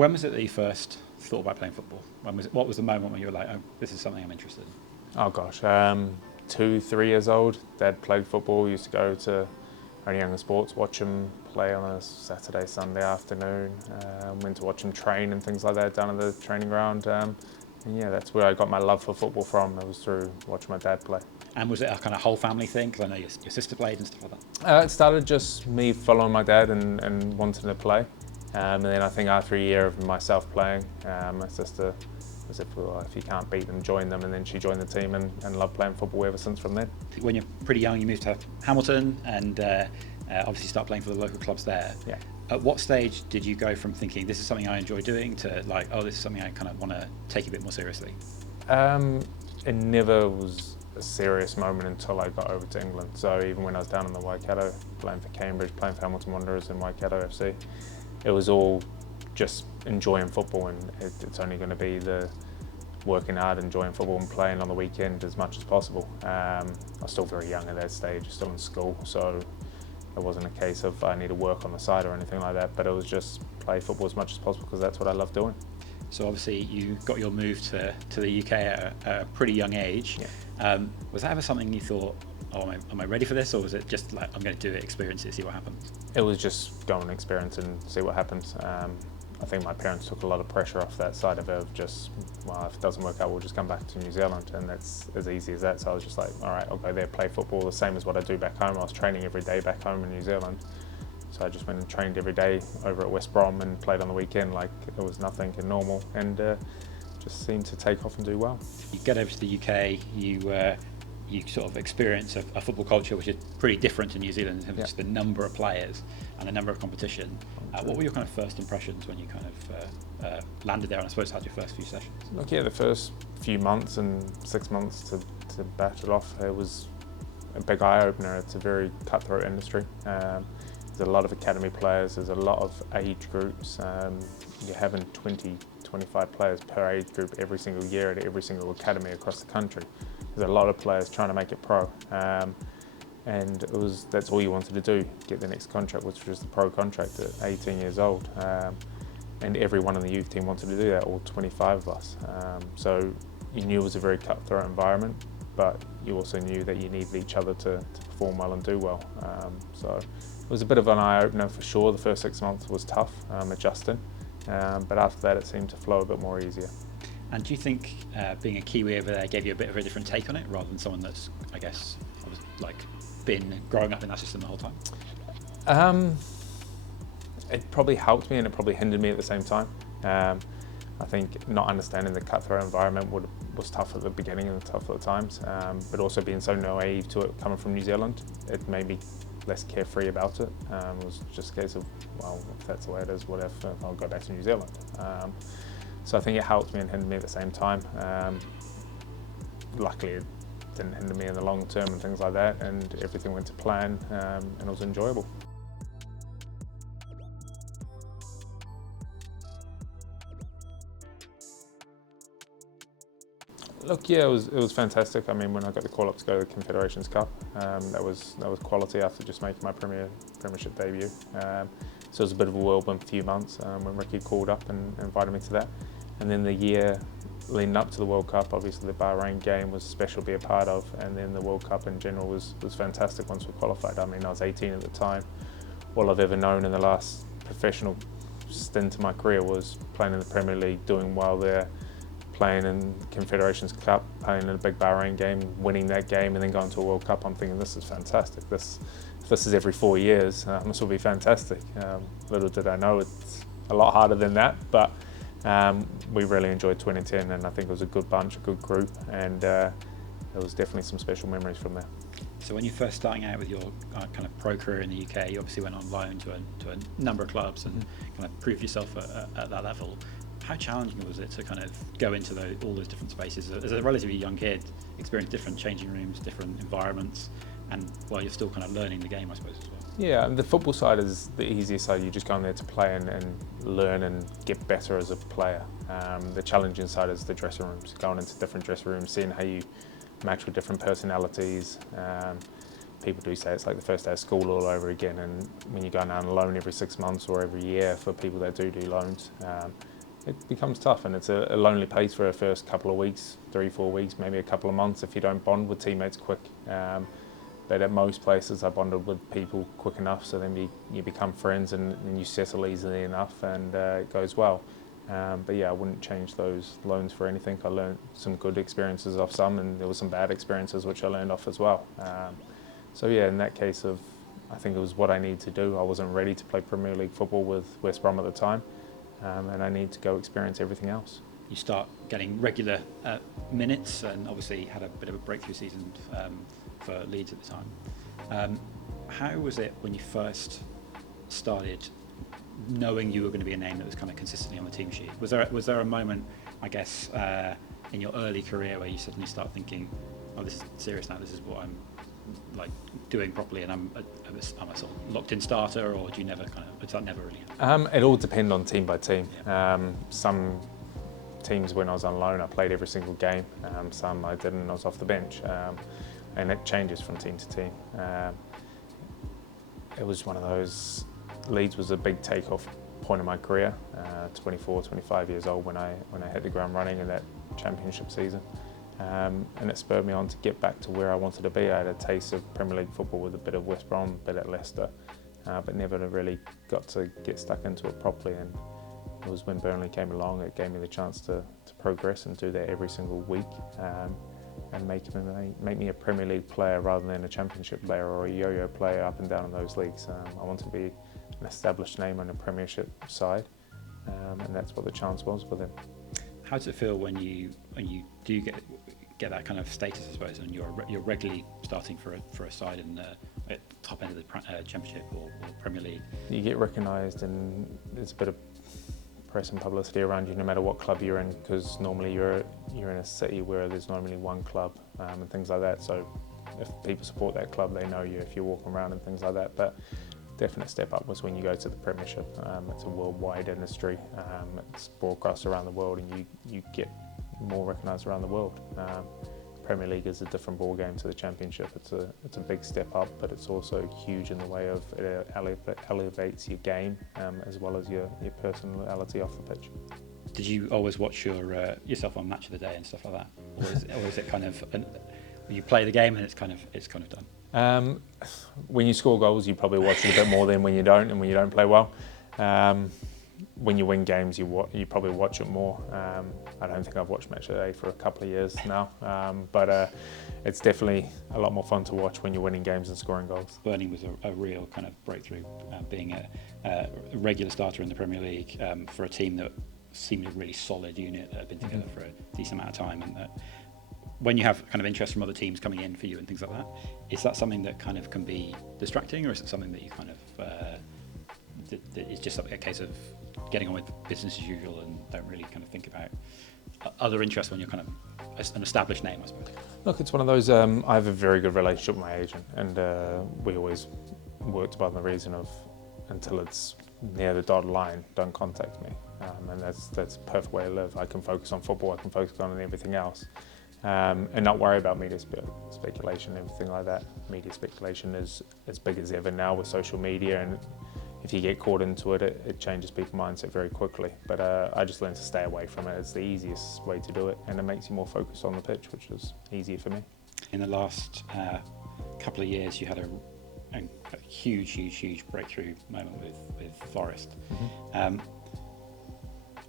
When was it that you first thought about playing football? What was the moment when you were like, oh, this is something I'm interested in? Oh gosh, 2, 3 years old. Dad played football. Used to go to only younger sports, watch him play on a Saturday, Sunday afternoon. Went to watch him train and things like that down at the training ground. And yeah, that's where I got my love for football from. It was through watching my dad play. And was it a kind of whole family thing? Because I know your sister played and stuff like that. It started just me following my dad and wanting to play. And then I think after a year of myself playing, my sister was if you can't beat them, join them. And then she joined the team and loved playing football ever since from then. When you're pretty young, you moved to Hamilton and obviously start playing for the local clubs there. Yeah. At what stage did you go from thinking this is something I enjoy doing to like, oh, this is something I kind of want to take a bit more seriously? It never was a serious moment until I got over to England. So even when I was down in the Waikato, playing for Cambridge, playing for Hamilton Wanderers and Waikato FC, it was all just enjoying football, and it's only going to be the working hard, enjoying football and playing on the weekend as much as possible. I was still very young at that stage, still in school, so it wasn't a case of I need to work on the side or anything like that, but it was just play football as much as possible because that's what I love doing. So obviously you got your move to the UK at a pretty young age. Yeah. Was that ever something you thought, oh, am I ready for this? Or was it just like, I'm going to do it, experience it, see what happens? It was just go and experience and see what happens. I think my parents took a lot of pressure off that side of it, of just, well, if it doesn't work out, we'll just come back to New Zealand, and that's as easy as that. So I was just like, all right, I'll go there, play football, the same as what I do back home. I was training every day back home in New Zealand. So I just went and trained every day over at West Brom and played on the weekend like it was nothing and normal, and just seemed to take off and do well. You get over to the UK, you sort of experience a football culture which is pretty different to New Zealand in terms of just the number of players and the number of competition. What were your kind of first impressions when you kind of landed there and I suppose had your first few sessions? Look, yeah, the first few months and 6 months to batch it off, it was a big eye-opener. It's a very cutthroat industry. There's a lot of academy players, there's a lot of age groups. You're having 20, 25 players per age group every single year at every single academy across the country. There's a lot of players trying to make it pro. And that's all you wanted to do, get the next contract, which was the pro contract at 18 years old. And everyone in the youth team wanted to do that, all 25 of us. So you knew it was a very cutthroat environment, but you also knew that you needed each other to perform well and do well. So it was a bit of an eye-opener for sure. The first 6 months was tough, adjusting, but after that it seemed to flow a bit more easier. And do you think being a Kiwi over there gave you a bit of a different take on it, rather than someone that's, I guess, been growing up in that system the whole time? It probably helped me and it probably hindered me at the same time. I think not understanding the cutthroat environment was tough at the beginning and tough at the times, but also being so naive to it coming from New Zealand, it made me less carefree about it. It was just a case of, well, if that's the way it is, whatever, I'll go back to New Zealand. So I think it helped me and hindered me at the same time. Luckily, it didn't hinder me in the long term and things like that, and everything went to plan, and it was enjoyable. Look, yeah, it was fantastic. I mean, when I got the call up to go to the Confederations Cup, that was quality after just making my Premiership debut. So it was a bit of a whirlwind few months when Ricky called up and invited me to that. And then the year leading up to the World Cup, obviously the Bahrain game was special to be a part of, and then the World Cup in general was fantastic once we qualified. I mean, I was 18 at the time. All I've ever known in the last professional stint of my career was playing in the Premier League, doing well there, playing in Confederations Cup, playing in a big Bahrain game, winning that game, and then going to a World Cup. I'm thinking, this is fantastic. If this is every 4 years, this will be fantastic. Little did I know it's a lot harder than that, but we really enjoyed 2010, and I think it was a good bunch, a good group, and there was definitely some special memories from there. So when you're first starting out with your kind of pro career in the UK, you obviously went on loan to a number of clubs and kind of proved yourself at that level. How challenging was it to kind of go into all those different spaces as a relatively young kid, experience different changing rooms, different environments, and while you're still kind of learning the game, I suppose, as well? Yeah, the football side is the easiest side. You just go in there to play and learn and get better as a player. The challenging side is the dressing rooms, going into different dressing rooms, seeing how you match with different personalities, people do say it's like the first day of school all over again, and when you go down a loan every 6 months or every year for people that do loans, it becomes tough, and it's a lonely place for the first couple of weeks, 3-4 weeks, maybe a couple of months if you don't bond with teammates quick. But at most places I bonded with people quick enough, so then you become friends and you settle easily enough, and it goes well. But yeah, I wouldn't change those loans for anything. I learned some good experiences off some, and there were some bad experiences which I learned off as well. So yeah, in that case I think it was what I needed to do. I wasn't ready to play Premier League football with West Brom at the time, and I needed to go experience everything else. You start getting regular minutes, and obviously had a bit of a breakthrough season for Leeds at the time. How was it when you first started knowing you were going to be a name that was kind of consistently on the team sheet? Was there a moment, I guess, in your early career where you suddenly start thinking, oh, this is serious now, this is what I'm like doing properly, and I'm a sort of locked-in starter, or do you never does that never really happen? It all depends on team by team. Some teams when I was on loan I played every single game, some I didn't, I was off the bench, and it changes from team to team. It was one of those, Leeds was a big take-off point in my career, 24, 25 years old when I hit the ground running in that championship season. And it spurred me on to get back to where I wanted to be. I had a taste of Premier League football with a bit of West Brom, a bit at Leicester, but never really got to get stuck into it properly. And it was when Burnley came along, it gave me the chance to progress and do that every single week, and make me a Premier League player rather than a Championship player or a yo-yo player up and down in those leagues. I wanted to be an established name on the Premiership side, and that's what the chance was with him. How does it feel when you do get that kind of status, I suppose, and you're regularly starting for a side in the top end of the Championship or Premier League? You get recognised, and there's a bit of press and publicity around you no matter what club you're in, because normally you're in a city where there's normally one club, and things like that. So if people support that club, they know you if you're walking around and things like that. But definite step up was when you go to the Premiership. It's a worldwide industry. It's broadcast around the world, and you get more recognised around the world. Premier League is a different ball game to the Championship. It's a big step up, but it's also huge in the way of it elevates your game, as well as your personality off the pitch. Did you always watch yourself on Match of the Day and stuff like that, or is it kind of you play the game and it's kind of done? When you score goals, you probably watch it a bit more than when you don't, and when you don't play well. When you win games, you probably watch it more. I don't think I've watched Match of the Day for a couple of years now, but it's definitely a lot more fun to watch when you're winning games and scoring goals. Burnley was a real kind of breakthrough, being a regular starter in the Premier League for a team that seemed a really solid unit that had been together for a decent amount of time, and that when you have kind of interest from other teams coming in for you and things like that, is that something that kind of can be distracting, or is it something that you kind of it's just a case of getting on with business as usual and don't really kind of think about other interests when you're kind of an established name, I suppose? Look, it's one of those, I have a very good relationship with my agent, and we always worked by the reason of, until it's near the dotted line, don't contact me. And that's a perfect way to live. I can focus on football, I can focus on everything else. And not worry about media speculation and everything like that. Media speculation is as big as ever now with social media, and if you get caught into it, it changes people's mindset very quickly. But I just learned to stay away from it. It's the easiest way to do it, and it makes you more focused on the pitch, which is easier for me. In the last couple of years, you had a huge breakthrough moment with Forest. Mm-hmm.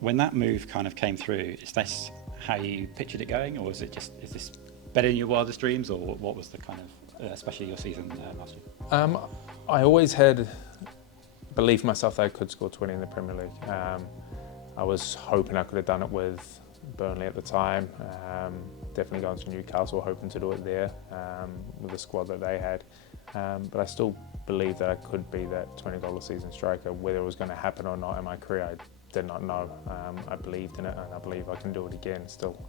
When that move kind of came through, is this how you pictured it going, or is this better than your wildest dreams, or what was the kind of, especially your season last year? I always had believed myself that I could score 20 in the Premier League. I was hoping I could have done it with Burnley at the time, definitely going to Newcastle, hoping to do it there with the squad that they had. But I still believed that I could be that 20-goal a season striker. Whether it was going to happen or not in my career, I did not know. I believed in it, and I believe I can do it again still.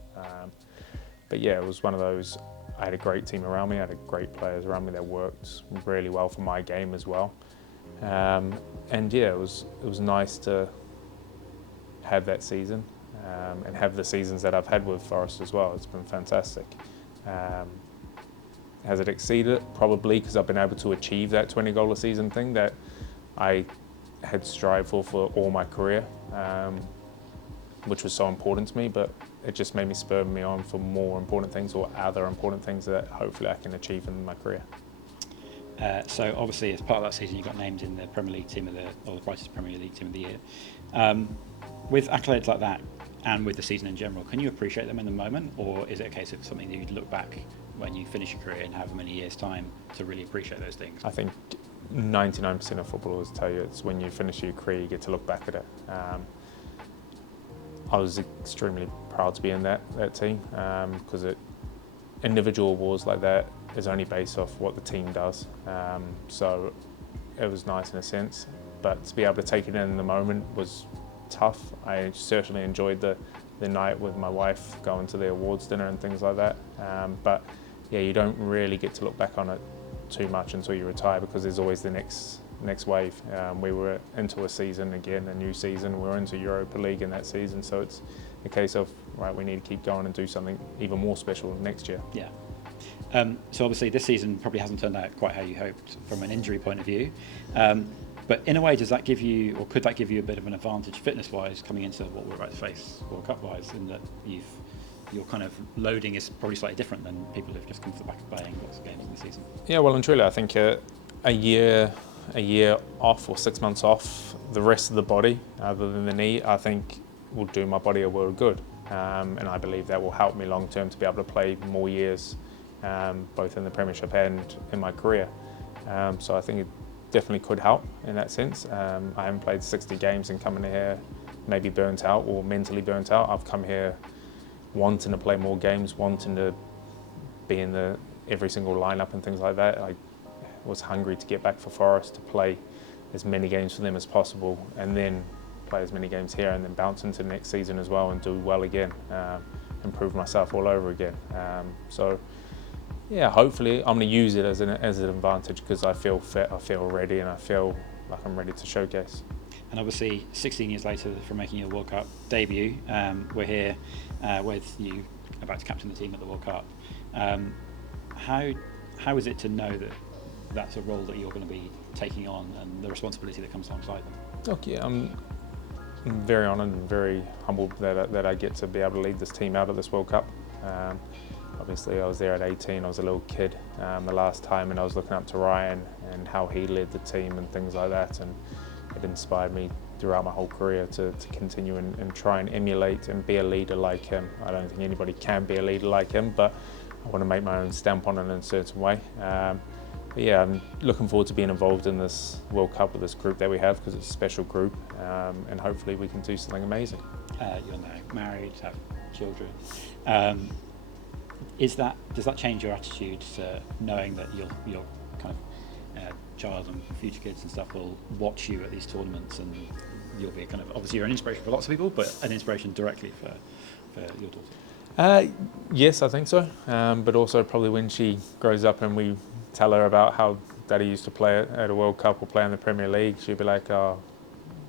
But yeah, it was one of those, I had a great team around me, I had great players around me that worked really well for my game as well. And yeah, it was nice to have that season, and have the seasons that I've had with Forest as well. It's been fantastic. Has it exceeded it? Probably, because I've been able to achieve that 20 goal a season thing that I had strived for all my career, which was so important to me, but it just made me spur me on for more important things or other important things that hopefully I can achieve in my career. So obviously, as part of that season, you got named in the Premier League team of the Writers Premier League team of the year. With accolades like that, and with the season in general, can you appreciate them in the moment, or is it a case of something that you'd look back when you finish your career in however many years' time to really appreciate those things? I think 99% of footballers tell you it's when you finish your career you get to look back at it. I was extremely proud to be in that team because individual awards like that is only based off what the team does. So it was nice in a sense, but to be able to take it in the moment was tough. I certainly enjoyed the night with my wife, going to the awards dinner and things like that. But yeah, you don't really get to look back on it too much until you retire, because there's always the next wave. We were into a season again, a new season. We were into Europa League in that season, so it's a case of, right, we need to keep going and do something even more special next year. Yeah. So obviously this season probably hasn't turned out quite how you hoped from an injury point of view. But in a way, does that give you, or could that give you a bit of an advantage fitness-wise coming into what we're about to face World Cup-wise, in that your kind of loading is probably slightly different than people who've just come to the back of playing lots of games in the season? Yeah, well and truly, I think a year off or 6 months off the rest of the body, other than the knee, I think will do my body a world of good. And I believe that will help me long term to be able to play more years, both in the Premiership and in my career. So I think it definitely could help in that sense. I haven't played 60 games and coming here maybe burnt out or mentally burnt out. I've come here wanting to play more games, wanting to be in every single lineup and things like that. I was hungry to get back for Forest, to play as many games for them as possible, and then play as many games here, and then bounce into the next season as well and do well again, improve myself all over again. So yeah, hopefully I'm going to use it as an advantage, because I feel fit, I feel ready, and I feel like I'm ready to showcase. And obviously 16 years later from making your World Cup debut, we're here with you about to captain the team at the World Cup. How is it to know that that's a role that you're going to be taking on, and the responsibility that comes alongside them? Look, yeah, I'm very honoured and very humbled that I get to be able to lead this team out of this World Cup. Obviously, I was there at 18. I was a little kid the last time, and I was looking up to Ryan and how he led the team and things like that, and it inspired me throughout my whole career to continue and try and emulate and be a leader like him. I don't think anybody can be a leader like him, but I want to make my own stamp on it in a certain way. But yeah, I'm looking forward to being involved in this World Cup with this group that we have, because it's a special group, and hopefully we can do something amazing. You're now married, have children. Does that change your attitude to knowing that your kind of child and future kids and stuff will watch you at these tournaments, and you'll be kind of, obviously you're an inspiration for lots of people, but an inspiration directly for your daughter? Yes, I think so. But also probably when she grows up and we tell her about how Daddy used to play at a World Cup or play in the Premier League, she'll be like, "Oh,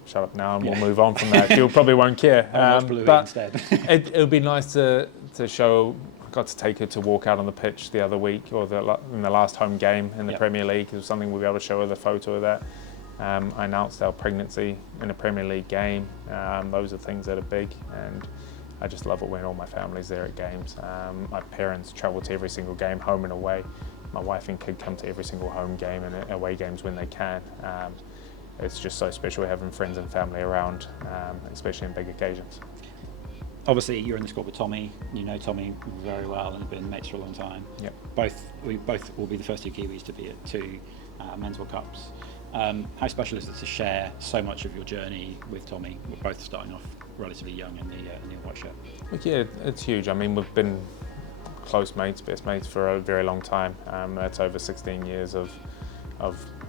shut up now," and we'll move on from that. She probably won't care. But instead. it would be nice to show. I got to take her to walk out on the pitch the other week, or in the last home game in the Premier League. It was something we'll be able to show her the photo of that. I announced our pregnancy in a Premier League game. Those are things that are big, and I just love it when all my family's there at games. My parents travel to every single game, home and away. My wife and kid come to every single home game and away games when they can. It's just so special having friends and family around, especially in big occasions. Obviously, you're in the squad with Tommy. You know Tommy very well and have been mates for a long time. Yep. We both will be the first two Kiwis to be at two Men's World Cups. How special is it to share so much of your journey with Tommy? We're both starting off relatively young in the white shirt. Look, yeah, it's huge. I mean, we've been close mates, best mates for a very long time. That's over 16 years of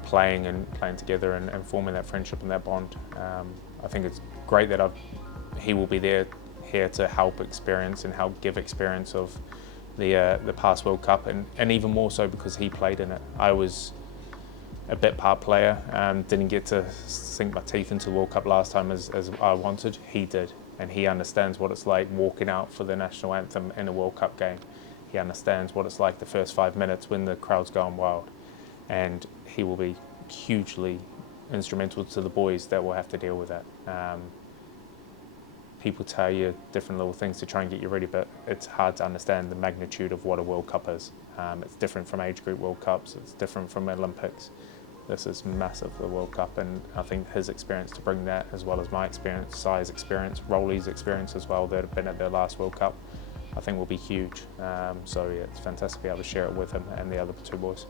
playing together and forming that friendship and that bond. I think it's great that he will be here to help experience and help give experience of the past World Cup, and even more so because he played in it. I was a bit part player, didn't get to sink my teeth into the World Cup last time as I wanted. He did, and he understands what it's like walking out for the national anthem in a World Cup game. He understands what it's like the first 5 minutes when the crowd's going wild, and he will be hugely instrumental to the boys that will have to deal with that. People tell you different little things to try and get you ready, but it's hard to understand the magnitude of what a World Cup is. It's different from age group World Cups, it's different from Olympics. This is massive, the World Cup, and I think his experience to bring that, as well as my experience, Si's experience, Rolly's experience as well, that have been at their last World Cup, I think will be huge. So yeah, it's fantastic to be able to share it with him and the other two boys.